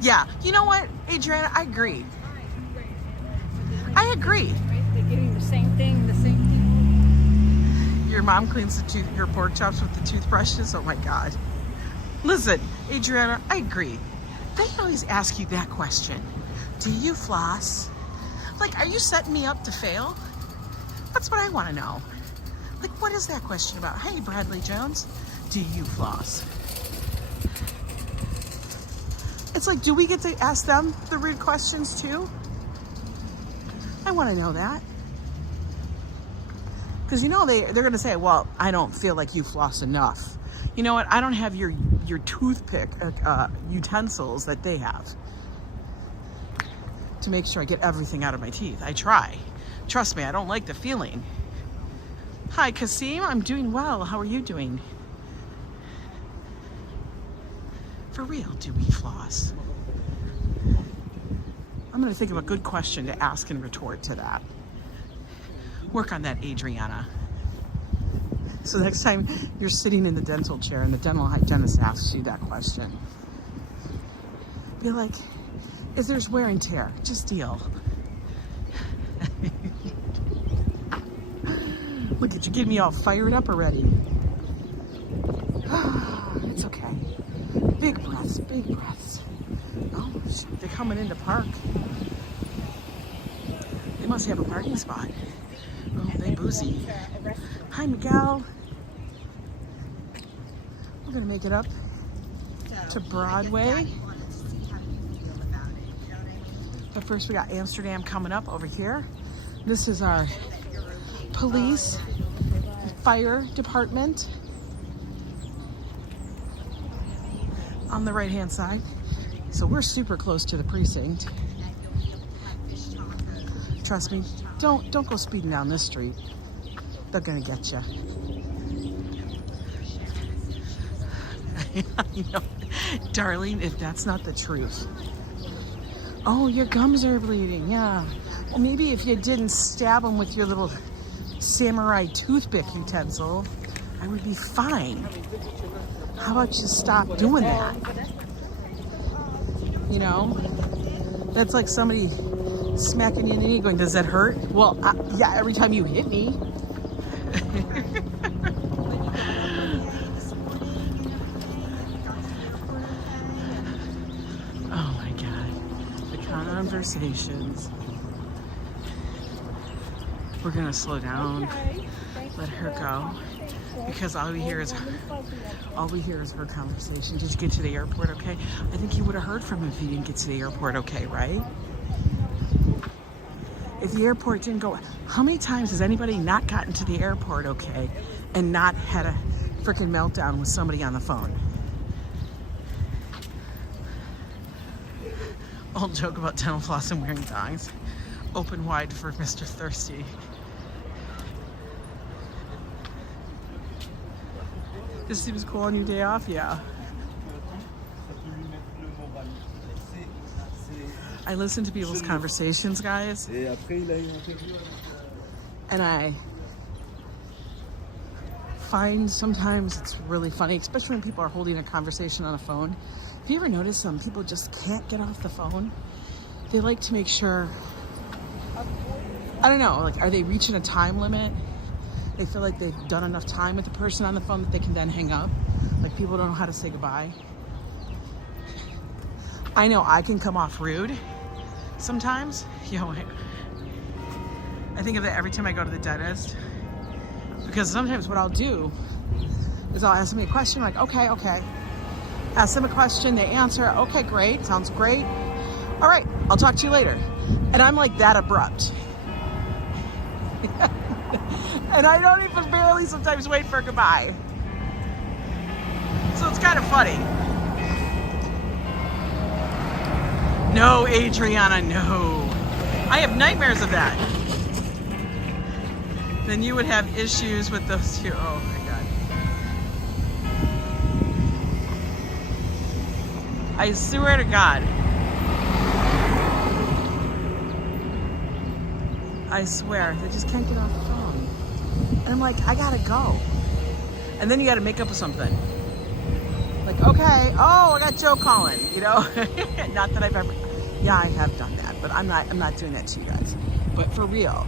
Yeah, you know what, Adriana, I agree. I agree. They're getting the same thing, the same people. Your mom cleans your pork chops with the toothbrushes? Oh my God. Listen, Adriana, I agree. They always ask you that question. Do you floss? Like, are you setting me up to fail? That's what I want to know. Like, what is that question about? Hey, Bradley Jones, do you floss? It's like, do we get to ask them the rude questions too? I want to know that. Because you know they're going to say, well, I don't feel like you floss enough. You know what? I don't have your toothpick utensils that they have to make sure I get everything out of my teeth. I try. Trust me, I don't like the feeling. Hi, Kasim. I'm doing well. How are you doing? For real, do we floss? I'm going to think of a good question to ask and retort to that. Work on that, Adriana. So next time you're sitting in the dental chair and the dental hygienist asks you that question, be like, if there's wear and tear, just deal. Look at you, getting me all fired up already. It's okay. Big breaths, big breaths. Oh, shoot, they're coming into park. They must have a parking spot. Oh, they boozy. Hi, Miguel. We're gonna make it up to Broadway. But first we got Amsterdam coming up over here. This is our police, fire department on the right-hand side. So we're super close to the precinct. Trust me, don't go speeding down this street. They're gonna get you. You know, darling, if that's not the truth. Oh, your gums are bleeding, yeah. Well, maybe if you didn't stab them with your little samurai toothpick utensil, I would be fine. How about you stop doing that? You know, that's like somebody smacking you in the knee going, does that hurt? Well, yeah, every time you hit me. Oh my God, the conversations. We're gonna slow down, let her go, because all we hear is her conversation. Did you get to the airport okay? I think you would have heard from him if he didn't get to the airport okay, right? If the airport didn't go, how many times has anybody not gotten to the airport okay and not had a freaking meltdown with somebody on the phone? Old joke about dental floss and wearing thongs. Open wide for Mr. Thirsty. This seems cool on your day off, yeah. I listen to people's conversations, guys, and I find sometimes it's really funny, especially when people are holding a conversation on a phone. Have you ever noticed some people just can't get off the phone? They like to make sure, I don't know, like, are they reaching a time limit? They feel like they've done enough time with the person on the phone that they can then hang up. Like, people don't know how to say goodbye. I know I can come off rude sometimes. Yo, I think of that every time I go to the dentist. Because sometimes what I'll do is I'll ask them a question, like, okay. Ask them a question, they answer, okay, great, sounds great. All right, I'll talk to you later. And I'm like that abrupt. And I don't even barely sometimes wait for a goodbye. So it's kind of funny. No, Adriana, no. I have nightmares of that. Then you would have issues with those two. Oh my God. I swear to God. I swear, they just can't get off the phone. And I'm like, I gotta go. And then you gotta make up with something. Like, okay, oh, I got Joe calling, you know? Not that I've ever, yeah, I have done that, but I'm not doing that to you guys. But for real.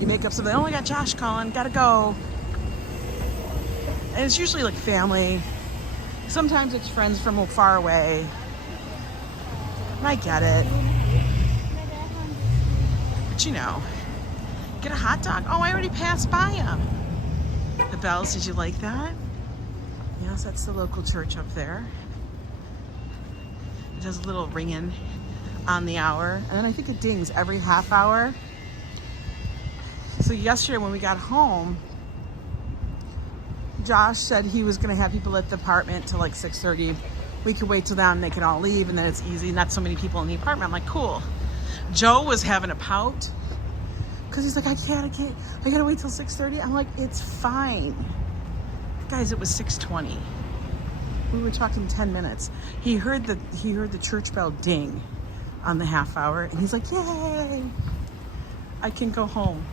You make up something, oh, I got Josh calling, gotta go. And it's usually like family. Sometimes it's friends from far away. And I get it. But you know, get a hot dog. Oh, I already passed by him. The bells, did you like that? Yes, that's the local church up there. It does a little ringing on the hour. And then I think it dings every half hour. So yesterday when we got home, Josh said he was gonna have people at the apartment till like 6:30. We could wait till then and they can all leave and then it's easy, not so many people in the apartment. I'm like, cool. Joe was having a pout because he's like, I can't, I gotta wait till 6:30. I'm like, it's fine. Guys, it was 6:20. We were talking 10 minutes. He heard the church bell ding on the half hour and he's like, yay, I can go home.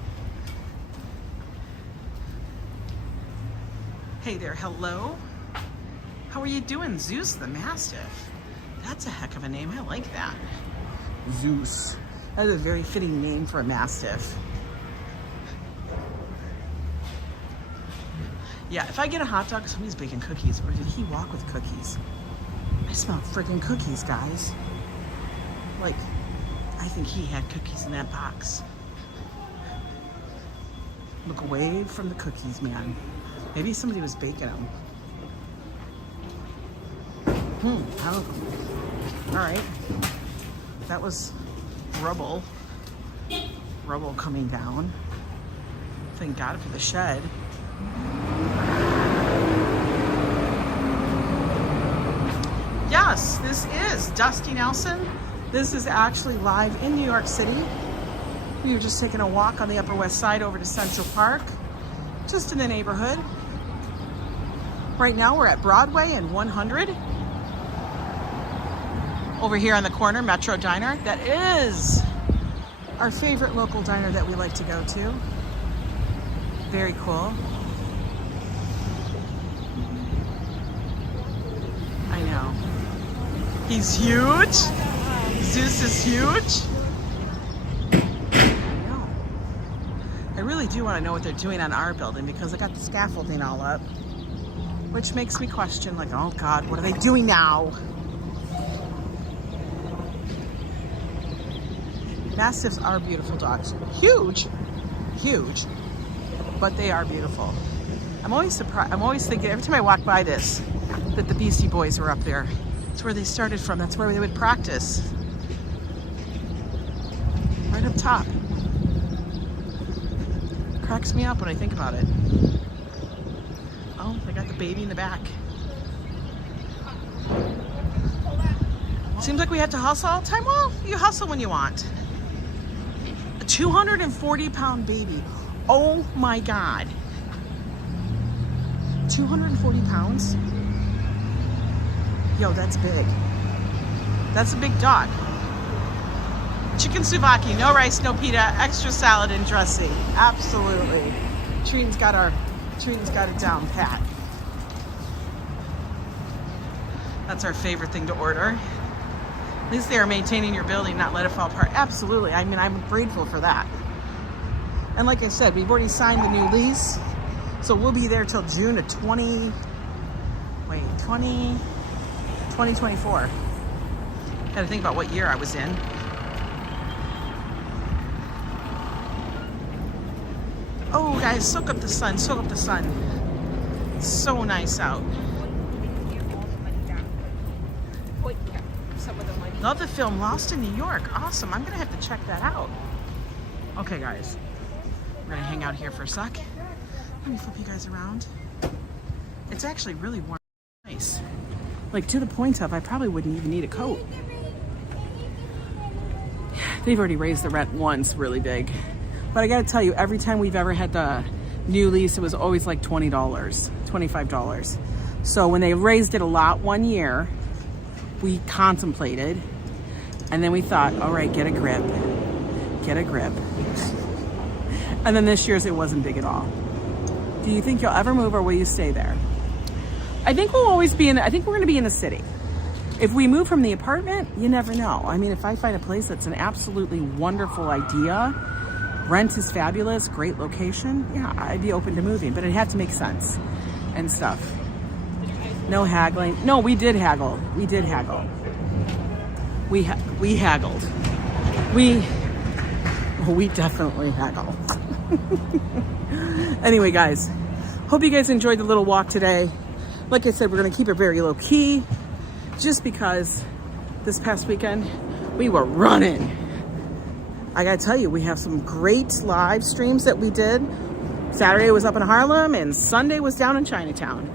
Hey there, hello. How are you doing? Zeus the Mastiff. That's a heck of a name, I like that. Zeus. That is a very fitting name for a Mastiff. Yeah, if I get a hot dog, somebody's baking cookies. Or did he walk with cookies? I smell friggin' cookies, guys. Like, I think he had cookies in that box. Look away from the cookies, man. Maybe somebody was baking them. I don't know. All right. That was rubble. Rubble coming down. Thank God for the shed. Yes, this is Dusty Nelson. This is actually live in New York City. We were just taking a walk on the Upper West Side over to Central Park, just in the neighborhood. Right now we're at Broadway and 100. Over here on the corner, Metro Diner. That is our favorite local diner that we like to go to. Very cool. I know. He's huge. Zeus is huge. I know. I really do want to know what they're doing on our building because I got the scaffolding all up, which makes me question, like, oh God, what are they doing now? Mastiffs are beautiful dogs. Huge, huge, but they are beautiful. I'm always surprised, I'm always thinking, every time I walk by this, that the Beastie Boys are up there. That's where they started from. That's where they would practice. Right up top. Cracks me up when I think about it. Oh, they got the baby in the back. Seems like we have to hustle all the time. Well, you hustle when you want. A 240-pound baby. Oh my God. 240 pounds? Yo, that's big. That's a big dog. Chicken souvlaki, no rice, no pita, extra salad and dressing. Absolutely. Trina's got it down pat. That's our favorite thing to order. At least they are maintaining your building, not let it fall apart. Absolutely. I mean, I'm grateful for that. And like I said, we've already signed the new lease. So we'll be there till June of 2024. Had to think about what year I was in. Oh, guys, soak up the sun, soak up the sun. It's so nice out. Love the film Lost in New York. Awesome. I'm gonna have to check that out. Okay, guys, we're gonna hang out here for a sec. Let me flip you guys around. It's actually really warm and nice. Like, to the point of I probably wouldn't even need a coat. They've already raised the rent once really big. But I gotta tell you, every time we've ever had the new lease, it was always like $20, $25. So when they raised it a lot one year, we contemplated, and then we thought, all right, get a grip. Get a grip. And then this year's, it wasn't big at all. Do you think you'll ever move, or will you stay there? I think we'll always be I think we're gonna be in the city. If we move from the apartment, you never know. I mean, if I find a place that's an absolutely wonderful idea, rent is fabulous, great location, yeah, I'd be open to moving, but it had to make sense and stuff. No haggling. No, we did haggle. We did haggle. We haggled. We definitely haggled. Anyway, guys, hope you guys enjoyed the little walk today. Like I said, we're going to keep it very low key, just because this past weekend we were running. I got to tell you, we have some great live streams that we did. Saturday was up in Harlem and Sunday was down in Chinatown.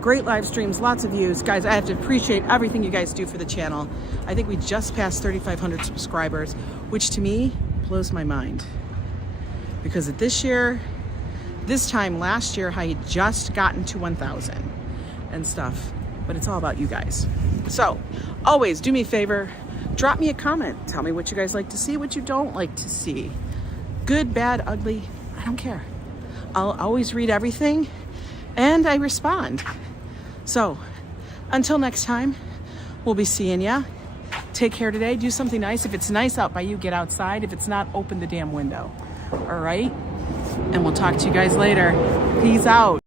Great live streams, lots of views. Guys, I have to appreciate everything you guys do for the channel. I think we just passed 3,500 subscribers, which to me blows my mind. Because at this time last year, I had just gotten to 1,000 and stuff. But it's all about you guys. So, always do me a favor, drop me a comment. Tell me what you guys like to see, what you don't like to see. Good, bad, ugly, I don't care. I'll always read everything and I respond. So, until next time, we'll be seeing ya. Take care today. Do something nice. If it's nice out by you, get outside. If it's not, open the damn window. All right? And we'll talk to you guys later. Peace out.